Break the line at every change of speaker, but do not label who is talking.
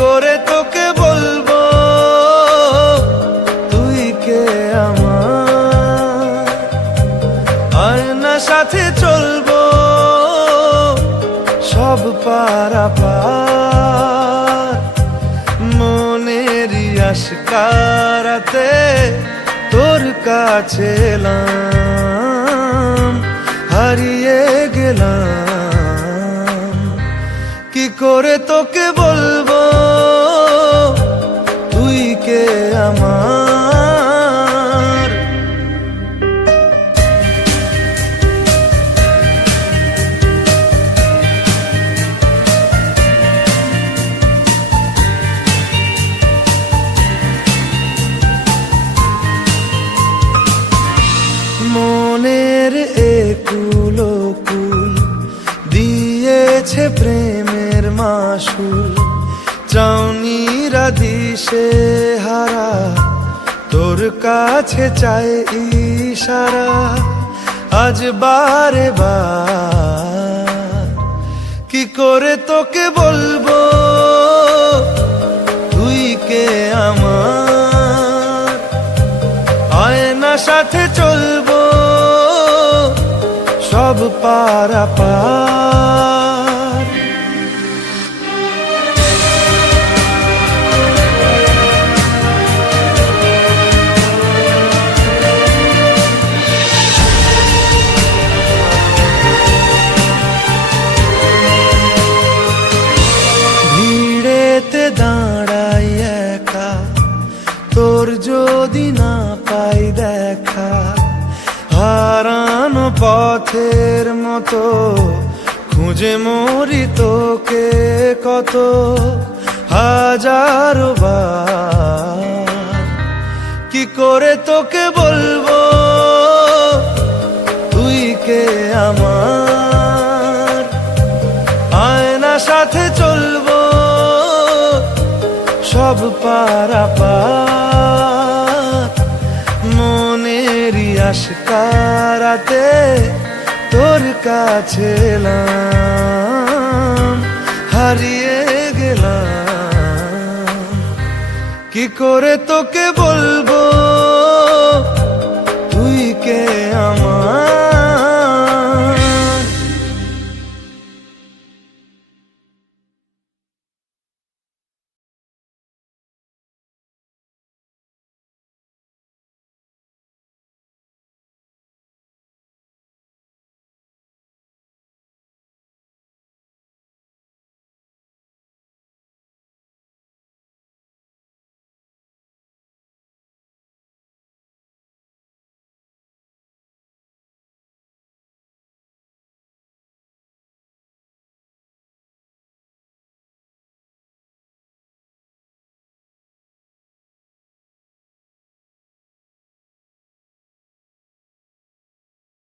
করে তোকে বলব, তুই কে আমার? আয়না সাথে চলবো, সব পারা পার মনেরই আশকারাতে তোর কাছে এলাম, হারিয়ে গেলাম। কি করে তোকে মনের একুলো কুল দিয়েছে প্রেমের মাসুল। চাউনিরা দিশে হারা, তোর কাছে চায় ইশারা। আজ বারে কি করে তোকে বলব? তুই কে আমার? আয়না সাথে চলবো সব পারা পার। ভিড়েতে দাঁড়াই একা তোর যদি না পাই দেখা পথের মতো, খুঁজে মরি তোকে কত, হাজারো কি করে তোকে বলব? তুই কে আমার? আয়না সাথে চলবো, সব পারা পার আশকারাতে তোর কাছে হারিয়ে গেলাম। কি করে তোকে বলব